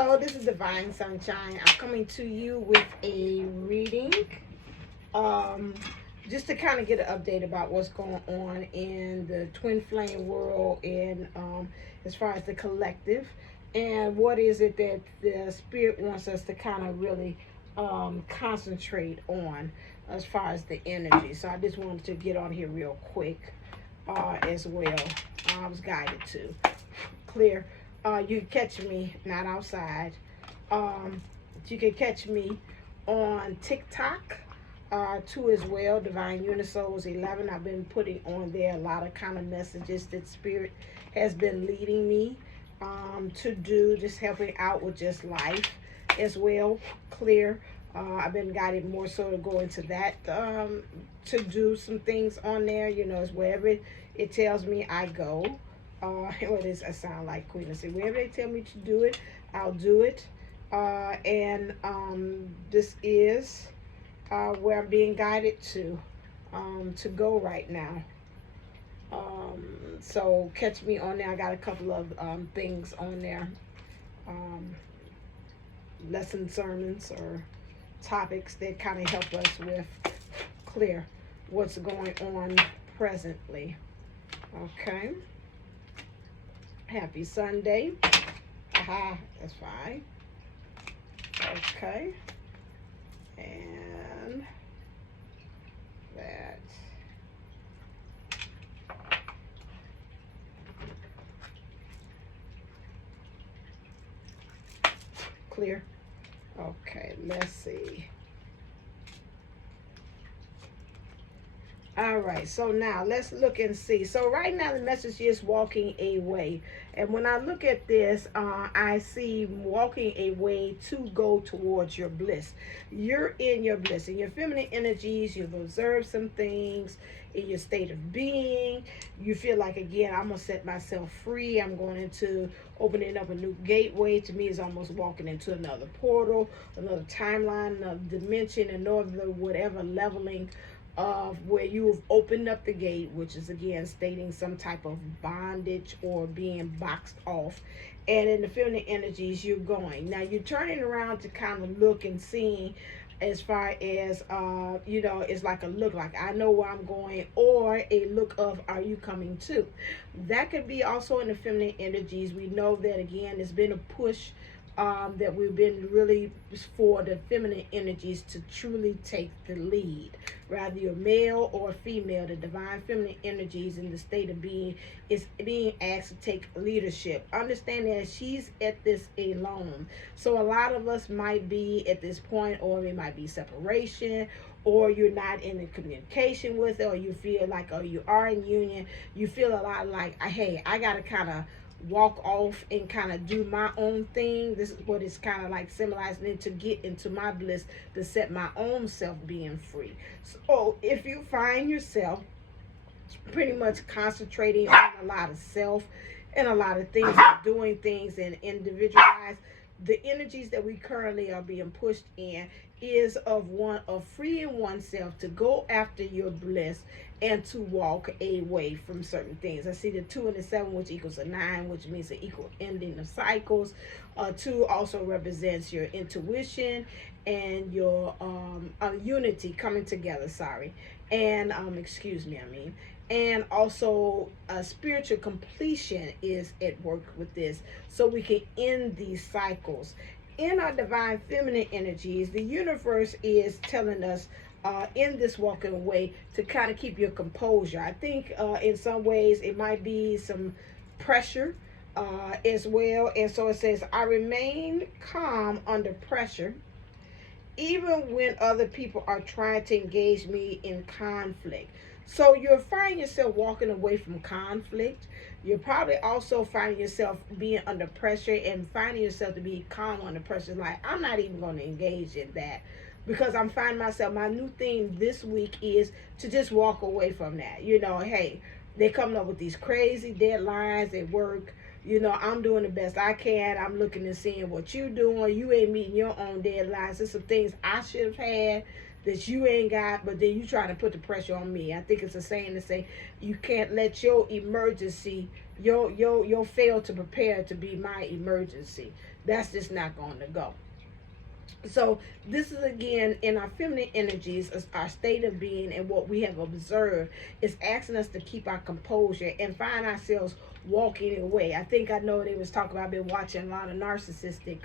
Hello, this is Divine Sunshine. I'm coming to you with a reading, um, just to kind of get an update about what's going on in the twin flame world and as far as the collective, and what is it that the spirit wants us to kind of really concentrate on as far as the energy. So I just wanted to get on here real quick as well. I was guided to clear. You can catch me not outside. You can catch me on TikTok too as well. Divine Unisouls 11. I've been putting on there a lot of kind of messages that Spirit has been leading me to do, just helping out with just life as well. Clear. I've been guided more so to go into that, to do some things on there. You know, it's wherever it tells me I go. What is I sound like Queen? I say wherever they tell me to do it, I'll do it. And this is where I'm being guided to go right now. So catch me on there. I got a couple of things on there, lesson sermons or topics that kind of help us with clear what's going on presently. Okay. Happy Sunday. Aha, that's fine. Okay. And that. Clear. Okay, let's see. All right, so now let's look and see. So right now the message is walking away. And when I look at this, I see walking away to go towards your bliss. You're in your bliss. In your feminine energies, you've observed some things in your state of being. You feel like, again, I'm going to set myself free. I'm going into opening up a new gateway. To me, it's almost walking into another portal, another timeline, another dimension, another whatever leveling of where you have opened up the gate, which is again stating some type of bondage or being boxed off. And in the feminine energies, you're going. Now you're turning around to kind of look and seeing as far as, you know, it's like a look like I know where I'm going, or a look of are you coming to? That could be also in the feminine energies. We know that again, there's been a push that we've been really for the feminine energies to truly take the lead. Rather you're male or female, the divine feminine energies in the state of being is being asked to take leadership. Understanding that she's at this alone. So a lot of us might be at this point, or it might be separation, or you're not in the communication with it, or you feel like, or you are in union, you feel a lot like, hey, I gotta kind of walk off and kind of do my own thing. This is what it's kind of like symbolizing it, to get into my bliss, to set my own self being free. So if you find yourself pretty much concentrating on a lot of self and a lot of things, doing things and individualized, the energies that we currently are being pushed in is of one of freeing oneself to go after your bliss and to walk away from certain things. I see the 2 and the 7, which equals a 9, which means the equal ending of cycles. 2 also represents your intuition and your unity coming together. Sorry, and excuse me. And also spiritual completion is at work with this, so we can end these cycles. In our divine feminine energies, the universe is telling us in this walking away to kind of keep your composure. I think in some ways it might be some pressure as well. And so it says, I remain calm under pressure, even when other people are trying to engage me in conflict. So you're finding yourself walking away from conflict. You're probably also finding yourself being under pressure and finding yourself to be calm under pressure. Like, I'm not even going to engage in that, because I'm finding myself, my new thing this week is to just walk away from that. You know, hey, they're coming up with these crazy deadlines at work. You know, I'm doing the best I can. I'm looking and seeing what you're doing. You ain't meeting your own deadlines. There's some things I should have had that you ain't got, but then you trying to put the pressure on me. I think it's a saying to say you can't let your emergency, your fail to prepare to be my emergency. That's just not going to go. So this is again in our feminine energies, our state of being, and what we have observed is asking us to keep our composure and find ourselves walking away. I think I know they was talking about, I've been watching a lot of narcissistic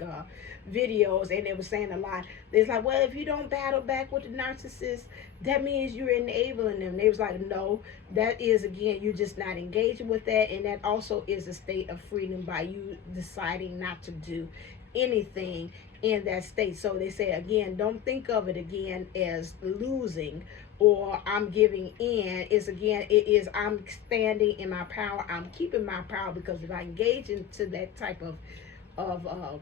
videos, and they were saying a lot. It's like, well, if you don't battle back with the narcissist, that means you're enabling them. They was like, no, that is, again, you're just not engaging with that, and that also is a state of freedom by you deciding not to do anything in that state. So they say, again, don't think of it again as losing or I'm giving in. It's, again, it is, I'm standing in my power, I'm keeping my power, because if I engage into that type of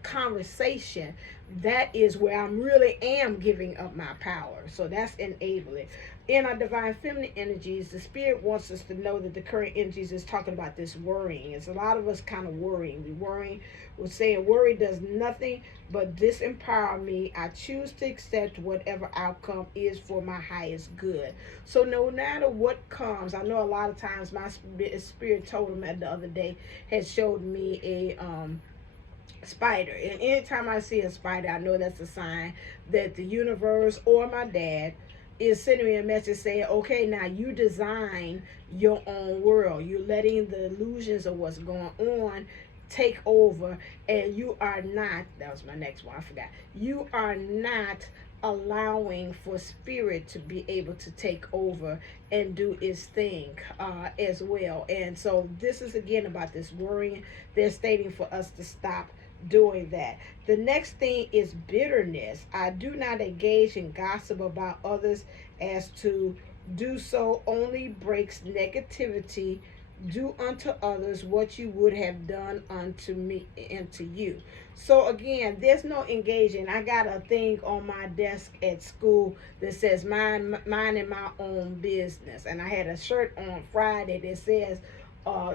conversation, that is where I really am giving up my power. So that's enabling. In our divine feminine energies, the spirit wants us to know that the current energies is talking about this worrying. It's a lot of us kind of worrying. We're saying worry does nothing but disempower me. I choose to accept whatever outcome is for my highest good. So no matter what comes, I know a lot of times my spirit told him the other day, had showed me a spider, and anytime I see a spider, I know that's a sign that the universe or my dad is sending me a message saying, okay, now you design your own world. You're letting the illusions of what's going on take over, and you are not, that was my next one, I forgot, you are not allowing for spirit to be able to take over and do its thing as well. And so this is again about this worrying. They're stating for us to stop doing that. The next thing is bitterness. I do not engage in gossip about others, as to do so only breaks negativity. Do unto others what you would have done unto me and to you. So again, there's no engaging. I got a thing on my desk at school that says mine and my own business, and I had a shirt on Friday that says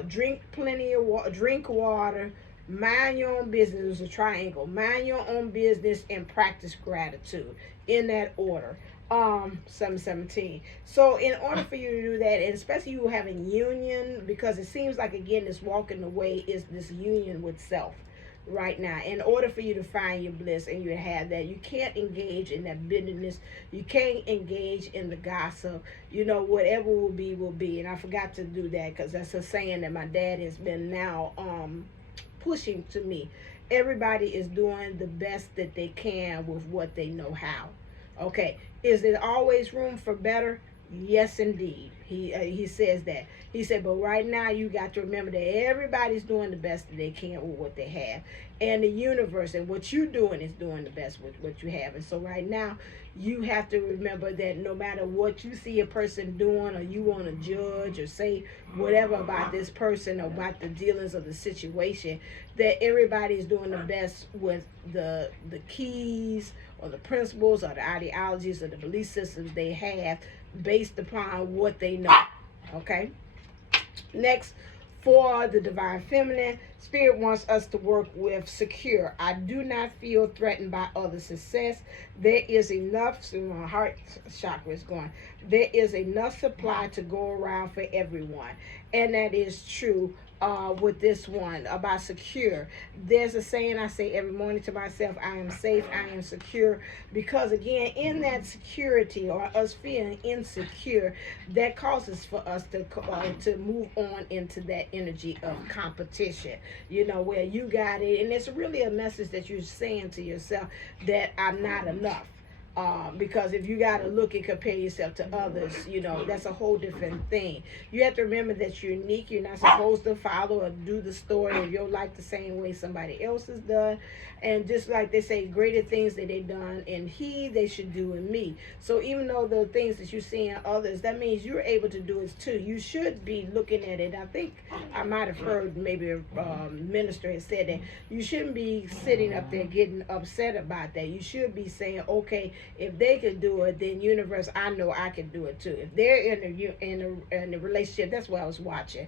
drink plenty of water, drink water, mind your own business. It was a triangle. Mind your own business and practice gratitude, in that order. 717. So in order for you to do that, and especially you having union, because it seems like again this walking away is this union with self right now. In order for you to find your bliss and you have that, you can't engage in that bitterness, you can't engage in the gossip. You know, whatever will be. And I forgot to do that because that's a saying that my dad has been now pushing to me. Everybody is doing the best that they can with what they know how. Okay, is there always room for better? Yes, indeed. He says that. He said, but right now you got to remember that everybody's doing the best that they can with what they have. And the universe and what you're doing is doing the best with what you have. And so right now, you have to remember that no matter what you see a person doing, or you want to judge or say whatever about this person or about the dealings of the situation, that everybody's doing the best with the keys or the principles or the ideologies or the belief systems they have based upon what they know. Okay? Next, for the divine feminine, spirit wants us to work with secure. I do not feel threatened by other success. There is enough, so my heart chakra is going, there is enough supply to go around for everyone. And that is true with this one about secure. There's a saying I say every morning to myself, I am safe, I am secure, because again, in that security or us feeling insecure, that causes for us to move on into that energy of competition, you know, where you got it, and it's really a message that you're saying to yourself that I'm not enough. Because if you got to look and compare yourself to others, you know, that's a whole different thing. You have to remember that you're unique. You're not supposed to follow or do the story of your life the same way somebody else has done. And just like they say, greater things that they've done in they should do in me. So even though the things that you see in others, that means you're able to do it too. You should be looking at it. I think I might have heard maybe a minister had said that you shouldn't be sitting up there getting upset about that. You should be saying, okay, if they could do it, then universe, I know I can do it too. If they're in a relationship, that's what I was watching.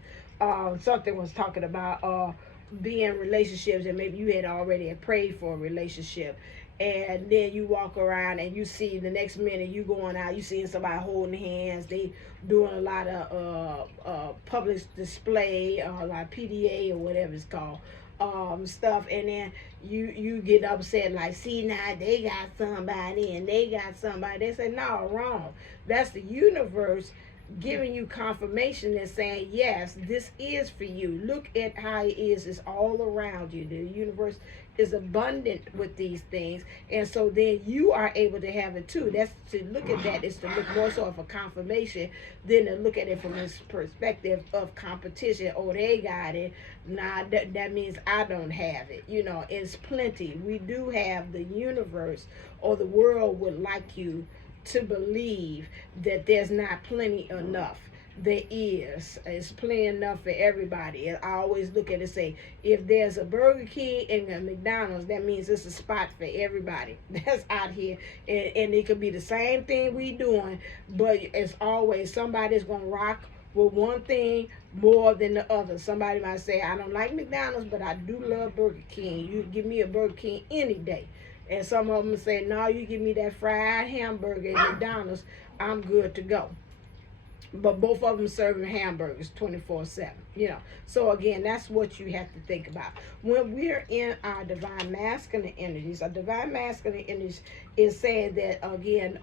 Something was talking about being in relationships, and maybe you had already prayed for a relationship, and then you walk around and you see the next minute you going out, you seeing somebody holding hands, they doing a lot of public display, like PDA or whatever it's called. stuff, and then you get upset like, see, now they got somebody and they got somebody. They say, no, wrong. That's the universe giving you confirmation and saying, yes, this is for you. Look at how it is. It's all around you. The universe is abundant with these things, and so then you are able to have it too. That's to look at that is to look more so of a confirmation than to look at it from this perspective of competition. Oh, they got it. Nah, that means I don't have it. You know, it's plenty. We do have the universe, or the world would like you to believe that there's not plenty enough. There is. It's plenty enough for everybody. I always look at it and say, if there's a Burger King and a McDonald's, that means it's a spot for everybody that's out here. And it could be the same thing we doing, but it's always somebody's going to rock with one thing more than the other. Somebody might say, I don't like McDonald's, but I do love Burger King. You give me a Burger King any day. And some of them say, no, you give me that fried hamburger at McDonald's, I'm good to go. But both of them serving hamburgers 24/7, you know. So again, that's what you have to think about. When we're in our divine masculine energies, our divine masculine energies is saying that, again,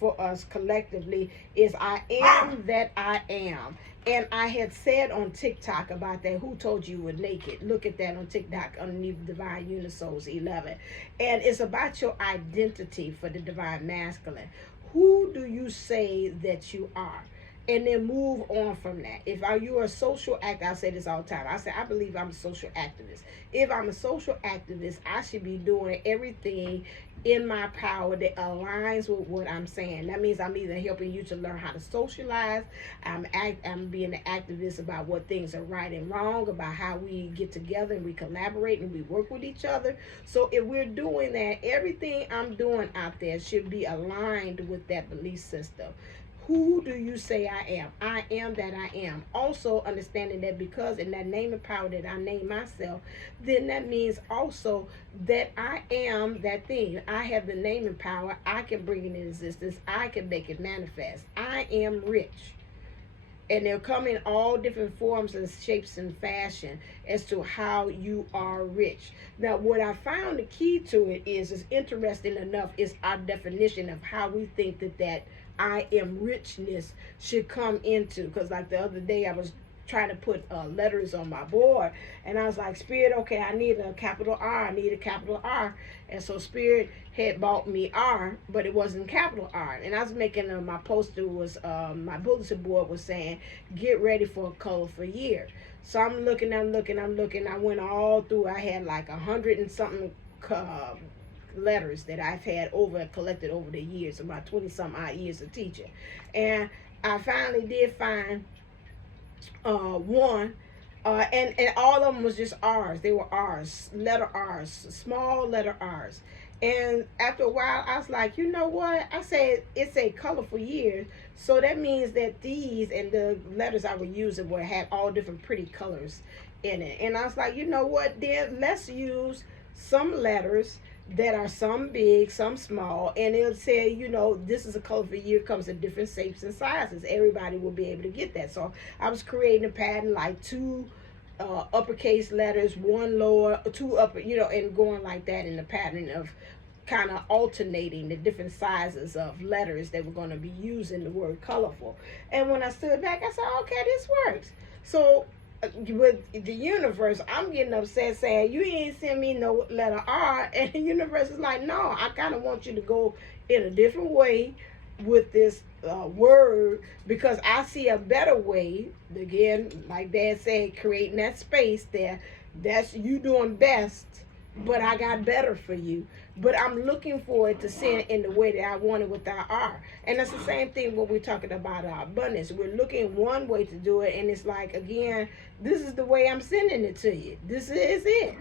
for us collectively, is I am that I am. And I had said on TikTok about that, who told you were naked? Look at that on TikTok underneath Divine Unisouls 11. And it's about your identity for the divine masculine. Who do you say that you are? And then move on from that. If you're a social activist, I say this all the time. I say, I believe I'm a social activist. If I'm a social activist, I should be doing everything in my power that aligns with what I'm saying. That means I'm either helping you to learn how to socialize. I'm being an activist about what things are right and wrong, about how we get together and we collaborate and we work with each other. So if we're doing that, everything I'm doing out there should be aligned with that belief system. Who do you say I am? I am that I am. Also understanding that because in that name and power that I name myself, then that means also that I am that thing. I have the name and power. I can bring it into existence. I can make it manifest. I am rich. And they'll come in all different forms and shapes and fashion as to how you are rich. Now, what I found the key to it is interesting enough, is our definition of how we think that I am richness should come into. Because like the other day, I was trying to put letters on my board, and I was like, Spirit, okay, I need a capital R, I need a capital R. And so Spirit had bought me R, but it wasn't capital R. And I was making my poster was my bulletin board was saying, get ready for a colorful year. So I'm looking, I went all through. I had like 100 and something letters that I've had collected over the years, about 20 some odd years of teaching. And I finally did find one, and all of them was just R's. They were R's, letter R's, small letter R's. And after a while, I was like, you know what? I said, it's a colorful year, so that means that these and the letters I would use would have all different pretty colors in it. And I was like, you know what? Then let's use some letters that are some big, some small, and it'll say, you know, this is a colorful year, comes in different shapes and sizes. Everybody will be able to get that. So I was creating a pattern like 2 uppercase letters, 1 lower, 2 upper, you know, and going like that in the pattern of kind of alternating the different sizes of letters that we're going to be using the word colorful. And when I stood back, I said, okay, this works. So with the universe, I'm getting upset saying, you ain't send me no letter R. And the universe is like, no, I kind of want you to go in a different way with this word, because I see a better way. Again, like Dad said, creating that space there. That's you doing best, but I got better for you. But I'm looking for it to send in the way that I want it without R. And that's the same thing when we're talking about our abundance. We're looking one way to do it, and it's like, again, this is the way I'm sending it to you. This is it.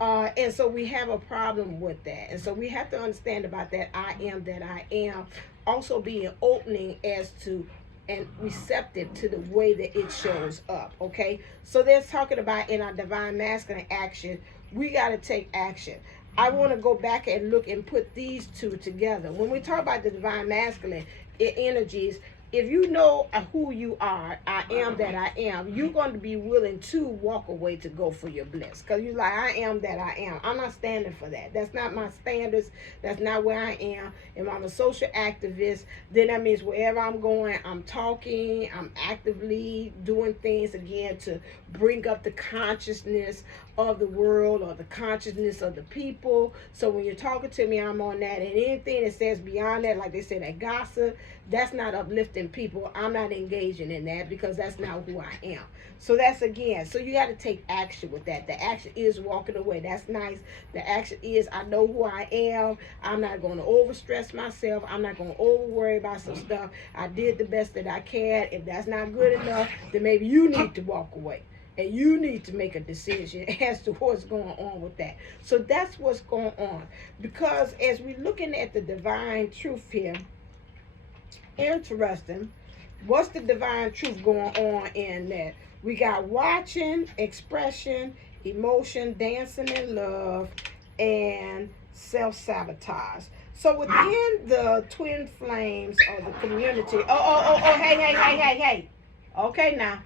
And so we have a problem with that. And so we have to understand about that I am that I am. Also being opening as to and receptive to the way that it shows up. Okay? So that's talking about in our divine masculine action, we got to take action. I want to go back and look and put these two together. When we talk about the divine masculine energies, if you know who you are, I am that I am, you're going to be willing to walk away to go for your bliss. Because you're like, I am that I am. I'm not standing for that. That's not my standards. That's not where I am. If I'm a social activist, then that means wherever I'm going, I'm talking, I'm actively doing things again to bring up the consciousness of the world or the consciousness of the people. So when you're talking to me, I'm on that. And anything that says beyond that, like they say, that gossip, that's not uplifting people. I'm not engaging in that because that's not who I am. So that's again, so you got to take action with that. The action is walking away. That's nice. The action is, I know who I am. I'm not going to overstress myself. I'm not going to over worry about some stuff. I did the best that I can. If that's not good enough, then maybe you need to walk away. And you need to make a decision as to what's going on with that. So that's what's going on. Because as we're looking at the divine truth here, interesting, what's the divine truth going on in that? We got watching, expression, emotion, dancing in love, and self-sabotage. So within the twin flames of the community, hey. Okay now.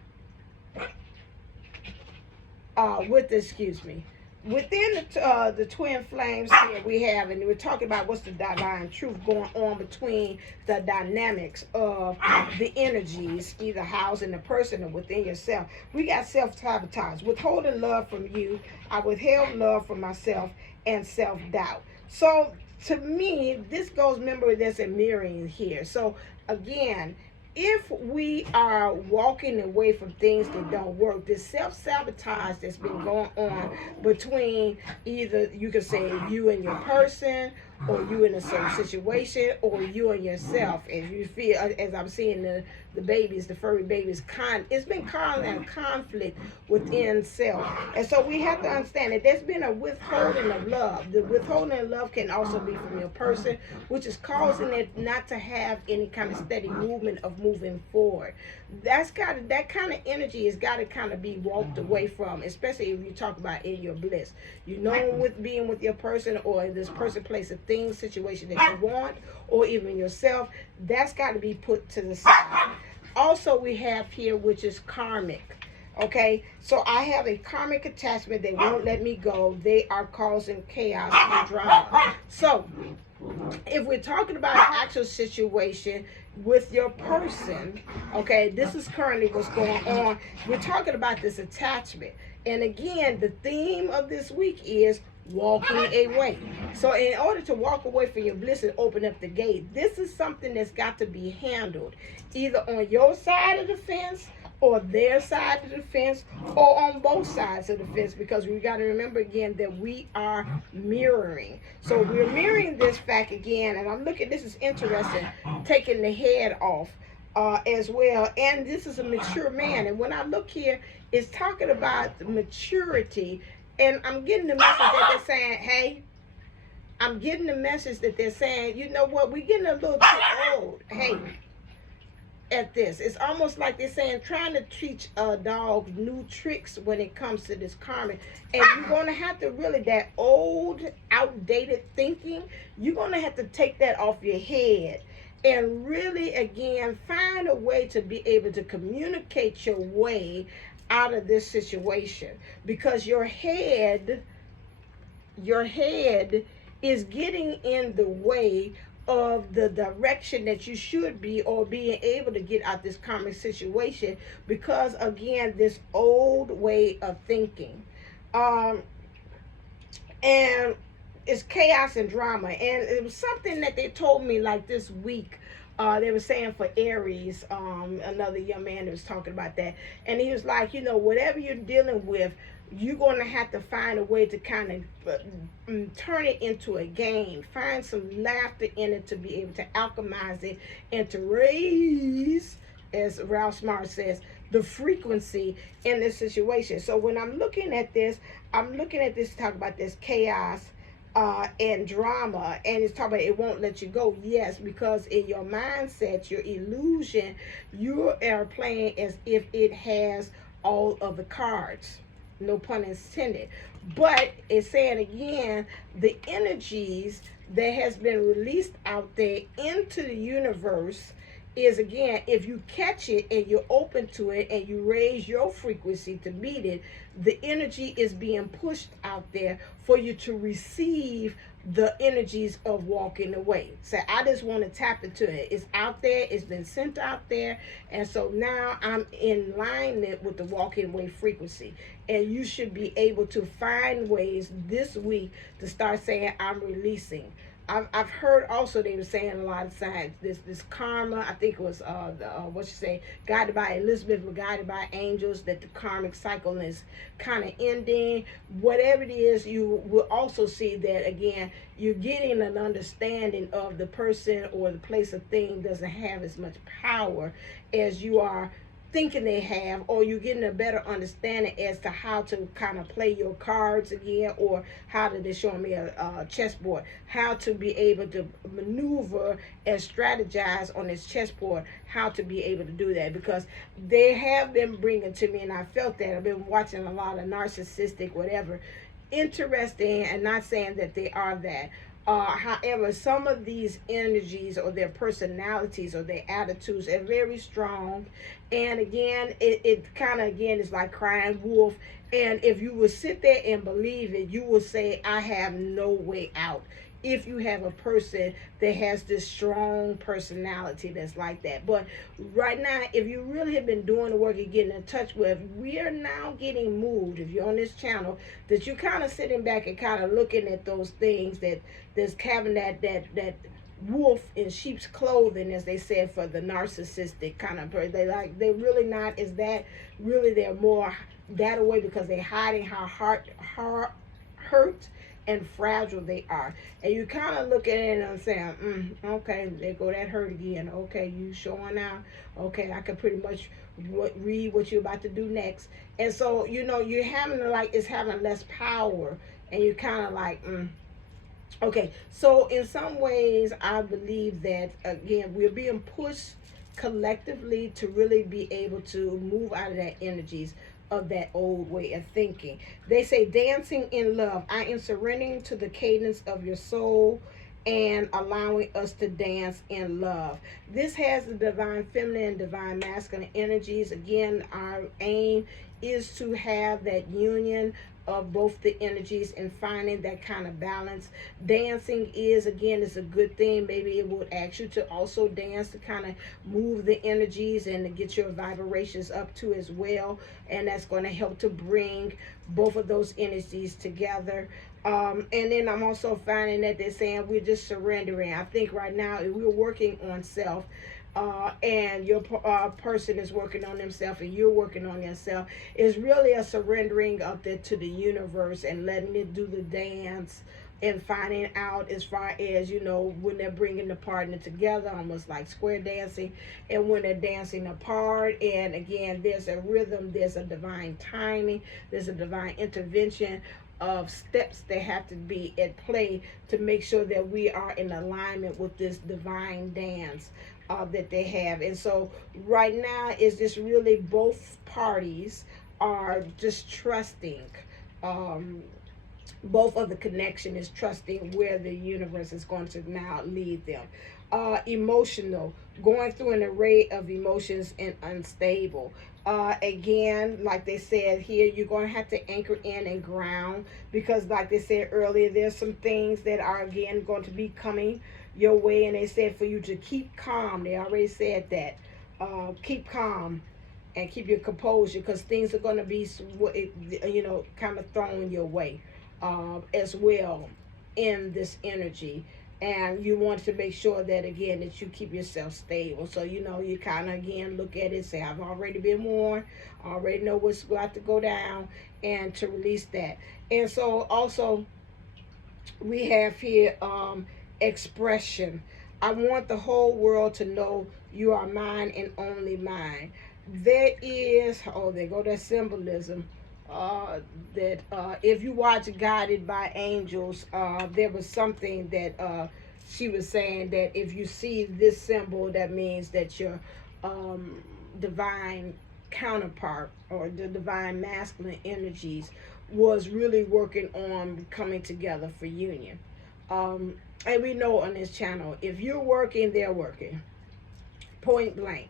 Within the twin flames here we have, and we're talking about what's the divine truth going on between the dynamics of the energies, either housed in the person or within yourself. We got self-sabotage, withholding love from you. I withheld love from myself, and self-doubt. So to me, this goes, remember, there's a mirroring here. So again, if we are walking away from things that don't work, this self-sabotage that's been going on between either, you could say, you and your person, or you in a certain situation, or you and yourself, as you feel, as I'm seeing the babies, the furry babies, it's been causing a conflict within self. And so we have to understand that there's been a withholding of love. The withholding of love can also be from your person, which is causing it not to have any kind of steady movement of moving forward. That kind of energy has got to kind of be walked away from, especially if you talk about in your bliss. You know, with being with your person, or this person, place, a thing, situation that you want, or even yourself, that's got to be put to the side. Also, we have here, which is karmic. Okay, so I have a karmic attachment. They won't let me go. They are causing chaos and drama. So if we're talking about an actual situation with your person, okay, this is currently what's going on. We're talking about this attachment. And again, the theme of this week is walking away. So in order to walk away from your bliss and open up the gate, this is something that's got to be handled either on your side of the fence, or their side of the fence, or on both sides of the fence, because we got to remember again that we are mirroring. So we're mirroring this fact again, and I'm looking, this is interesting, taking the head off as well. And this is a mature man, and when I look here, it's talking about the maturity, and I'm getting the message that they're saying, hey, I'm getting the message that they're saying, you know what, we're getting a little too old. Hey, at this, it's almost like they're saying, trying to teach a dog new tricks when it comes to this karma. And you're going to have to really, that old, outdated thinking, you're going to have to take that off your head and really, again, find a way to be able to communicate your way out of this situation, because your head is getting in the way of the direction that you should be, or being able to get out this karmic situation, because again, this old way of thinking, and it's chaos and drama. And it was something that they told me like this week. They were saying for Aries, another young man was talking about that, and he was like, you know, whatever you're dealing with, you're going to have to find a way to kind of turn it into a game. Find some laughter in it to be able to alchemize it and to raise, as Ralph Smart says, the frequency in this situation. So when I'm looking at this to talk about this chaos and drama, and it's talking about it won't let you go. Yes, because in your mindset, your illusion, you are playing as if it has all of the cards. No pun intended. But it's saying again, the energies that has been released out there into the universe is, again, if you catch it and you're open to it and you raise your frequency to meet it, the energy is being pushed out there for you to receive the energies of walking away. So I just want to tap into it. It's out there, it's been sent out there, and so now I'm in alignment with the walking away frequency. And you should be able to find ways this week to start saying, I'm releasing. I've heard also they were saying a lot of times this karma. I think it was what you say, guided by Elizabeth, but guided by angels, that the karmic cycle is kind of ending. Whatever it is, you will also see that, again, you're getting an understanding of the person or the place or thing doesn't have as much power as you are thinking they have, or you're getting a better understanding as to how to kind of play your cards again, or how to, they're showing me a chessboard, how to be able to maneuver and strategize on this chessboard, how to be able to do that, because they have been bringing to me, and I felt that, I've been watching a lot of narcissistic whatever, interesting, and not saying that they are that. However, some of these energies or their personalities or their attitudes are very strong. And again, it kind of, again, is like crying wolf. And if you would sit there and believe it, you will say, I have no way out. If you have a person that has this strong personality that's like that. But right now, if you really have been doing the work and getting in touch with, we are now getting moved, if you're on this channel, that you're kind of sitting back and kind of looking at those things that there's having that wolf in sheep's clothing, as they said, for the narcissistic kind of person. They really not is that really, they're more that way because they're hiding how hurt and fragile they are. And you kind of look at it and saying, okay, there go that hurt again. Okay, you showing out. Okay, I can pretty much read what you're about to do next. And so, you're having it's having less power, and you're kind of like, okay. So in some ways, I believe that, again, we're being pushed collectively to really be able to move out of that energies of that old way of thinking. They say, dancing in love. I am surrendering to the cadence of your soul and allowing us to dance in love. This has the divine feminine and divine masculine energies. Again, our aim is to have that union of both the energies and finding that kind of balance. Dancing is a good thing. Maybe it would ask you to also dance to kind of move the energies and to get your vibrations up too as well, and that's going to help to bring both of those energies together. And then I'm also finding that they're saying we're just surrendering. I think right now, if we're working on self, and your person is working on themselves and you're working on yourself, is really a surrendering up there to the universe and letting it do the dance, and finding out, as far as, when they're bringing the partner together, almost like square dancing, and when they're dancing apart. And again, there's a rhythm, there's a divine timing, there's a divine intervention of steps that have to be at play to make sure that we are in alignment with this divine dance that they have. And so right now is just really both parties are just trusting. Both of the connection is trusting where the universe is going to now lead them. Emotional, going through an array of emotions and unstable. Again, like they said here, you're going to have to anchor in and ground, because like they said earlier, there's some things that are, again, going to be coming your way, and they said for you to keep calm. They already said that. Keep calm and keep your composure, because things are going to be, kind of thrown your way as well in this energy. And you want to make sure that, again, that you keep yourself stable. So, you kind of, again, look at it, say, I've already been warned, I already know what's about to go down, and to release that. And so also we have here expression. I want the whole world to know you are mine and only mine. There is, there go that symbolism. That if you watch Guided by Angels, there was something that she was saying that if you see this symbol, that means that your divine counterpart, or the divine masculine energies, was really working on coming together for union. And we know on this channel, if you're working, they're working. point blank.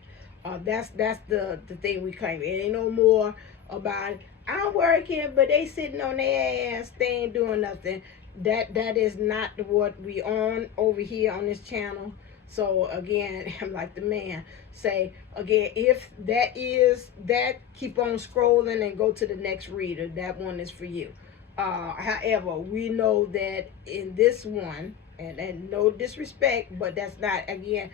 That's the thing we claim. It ain't no more about I'm working, but they sitting on their ass, they ain't doing nothing. That is not what we on over here on this channel. So again, I'm like the man say again, if that is that, keep on scrolling and go to the next reader. That one is for you. However, we know that in this one, and no disrespect, but that's not, again,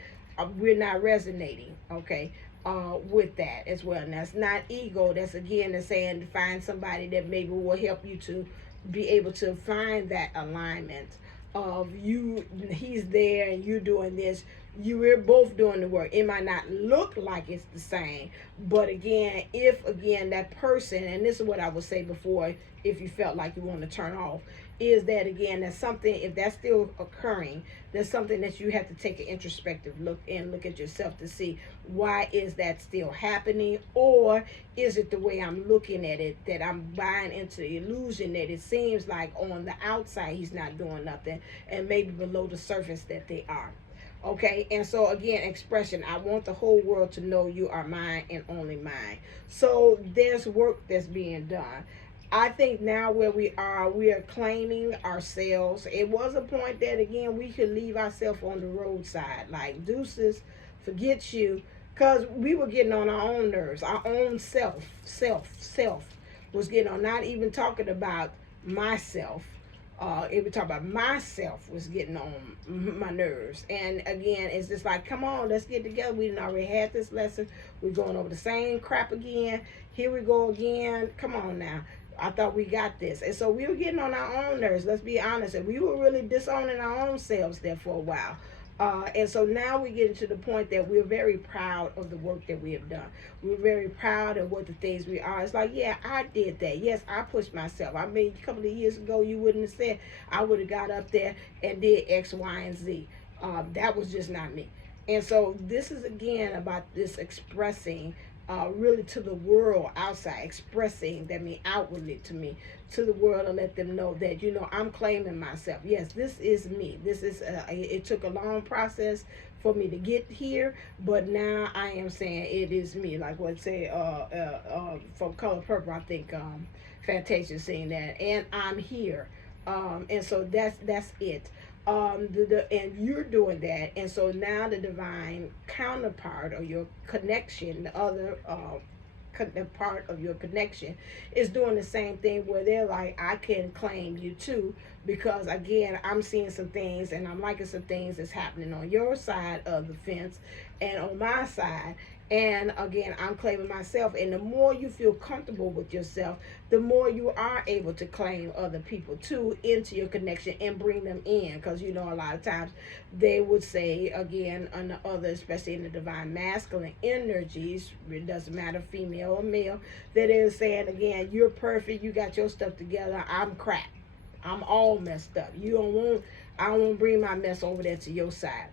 we're not resonating, okay, with that as well. And that's not ego. That's again the saying to find somebody that maybe will help you to be able to find that alignment of you, he's there and you doing this, you are both doing the work. It might not look like it's the same, but again, if again that person, and this is what I would say before, if you felt like you want to turn off, is that again, that's something, if that's still occurring, there's something that you have to take an introspective look and look at yourself to see why is that still happening, or is it the way I'm looking at it that I'm buying into the illusion that it seems like on the outside he's not doing nothing, and maybe below the surface that they are. Okay, and so again, expression, I want the whole world to know you are mine and only mine. So there's work that's being done. I think now where we are claiming ourselves. It was a point that again we could leave ourselves on the roadside, like deuces, forget you, because we were getting on our own nerves. Our own self was getting on. Not even talking about myself. If we talk about myself, was getting on my nerves. And again, it's just like, come on, let's get together. We didn't already had this lesson. We're going over the same crap again. Here we go again. Come on now. I thought we got this. And so we were getting on our own nerves, let's be honest. And we were really disowning our own selves there for a while. And so now we get to the point that we're very proud of the work that we have done. We're very proud of what the things we are. It's like, yeah, I did that. Yes, I pushed myself. I mean, a couple of years ago, you wouldn't have said I would have got up there and did X, Y, and Z. That was just not me. And so this is, again, about this expressing really to the world outside, expressing that mean outwardly to me, to the world, to let them know that, you know, I'm claiming myself. Yes, this is me. This is, it took a long process for me to get here, but now I am saying it is me. Like what say, from Color Purple, I think Fantasia saying that, and I'm here. And so that's it. And you're doing that, and so now the divine counterpart or your connection, the other the part of your connection, is doing the same thing, where they're like, I can claim you too, because again, I'm seeing some things and I'm liking some things that's happening on your side of the fence and on my side. And again, I'm claiming myself. And the more you feel comfortable with yourself, the more you are able to claim other people too into your connection and bring them in. Because, you know, a lot of times they would say, again, on the other, especially in the divine masculine energies, it doesn't matter female or male, that is saying, again, you're perfect, you got your stuff together, I'm crap, I'm all messed up. You don't want, I don't want to bring my mess over there to your side.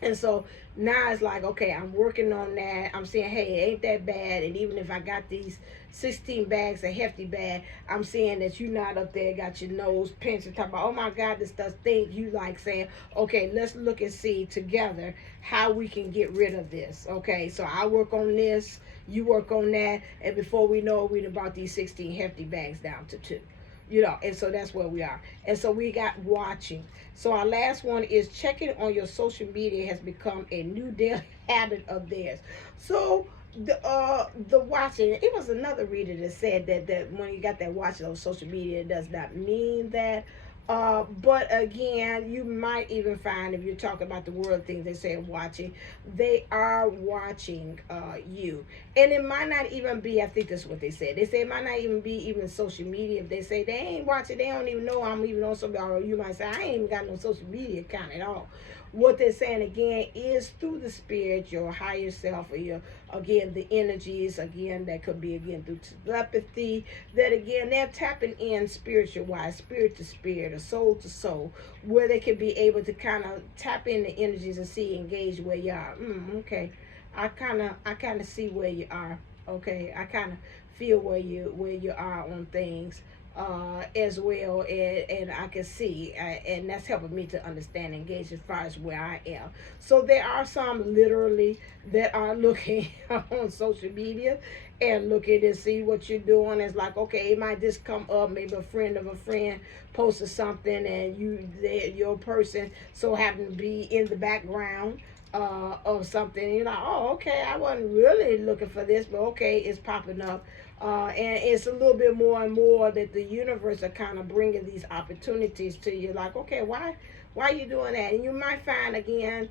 And so now it's like, okay, I'm working on that. I'm saying, hey, it ain't that bad. And even if I got these 16 bags, a hefty bag, I'm saying that you not up there, got your nose pinched and talking about, oh my God, this stuff think you like saying, okay, let's look and see together how we can get rid of this. Okay, so I work on this, you work on that, and before we know it, we done brought these 16 hefty bags down to 2. You know, and so that's where we are. And so we got watching. So our last one is checking on your social media has become a new daily habit of theirs. So the watching, it was another reader that said that when you got that watching on social media, it does not mean that. But again, you might even find, if you're talking about the world things they say watching, they are watching you. And it might not even be, I think that's what they said. They say it might not even be even social media. If they say they ain't watching, they don't even know I'm even on social media. Or you might say, I ain't even got no social media account at all. What they're saying again is through the spirit, your higher self, or your, again, the energies, again, that could be again through telepathy, that again, they're tapping in spiritual wise, spirit to spirit, or soul to soul, where they can be able to kind of tap in the energies and see, engage where you are. Okay, I kind of see where you are. Okay, I kind of feel where you are on things. as well, and I can see, and that's helping me to understand and engage as far as where I am. So there are some literally that are looking on social media and looking to see what you're doing. It's like, okay, it might just come up, maybe a friend of a friend posted something, and your person so happen to be in the background of something. You're like, oh, okay, I wasn't really looking for this, but okay, it's popping up. And it's a little bit more and more that the universe are kind of bringing these opportunities to you. Like, okay, why are you doing that? And you might find again,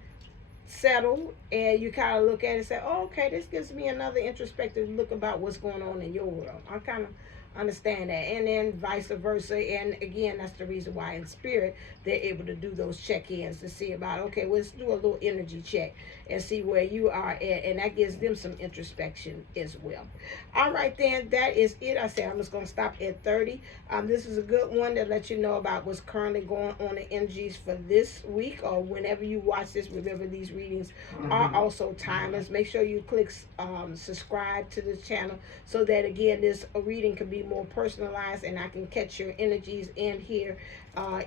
settle, and you kind of look at it and say, oh, okay, this gives me another introspective look about what's going on in your world. I kind of understand that, and then vice versa. And again, that's the reason why in spirit they're able to do those check-ins to see about, okay, let's do a little energy check and see where you are at, and that gives them some introspection as well. All right, then, that is it. I said I'm just going to stop at 30. This is a good one to let you know about what's currently going on in energies for this week, or whenever you watch this. Remember, these readings are also timeless. Make sure you click subscribe to the channel so that again this reading can be more personalized, and I can catch your energies in here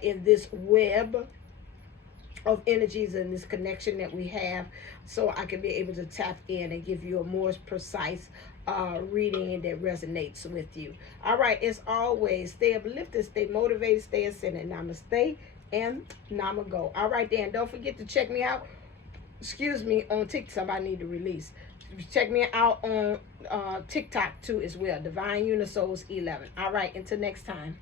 in this web of energies and this connection that we have, so I can be able to tap in and give you a more precise reading that resonates with you. All right, as always, stay uplifted, stay motivated, stay ascended. Namaste and Namago. All right, then, don't forget to check me out. Excuse me, on TikTok. Somebody need to release. Check me out on TikTok too as well. Divine Unisouls 11. All right, until next time.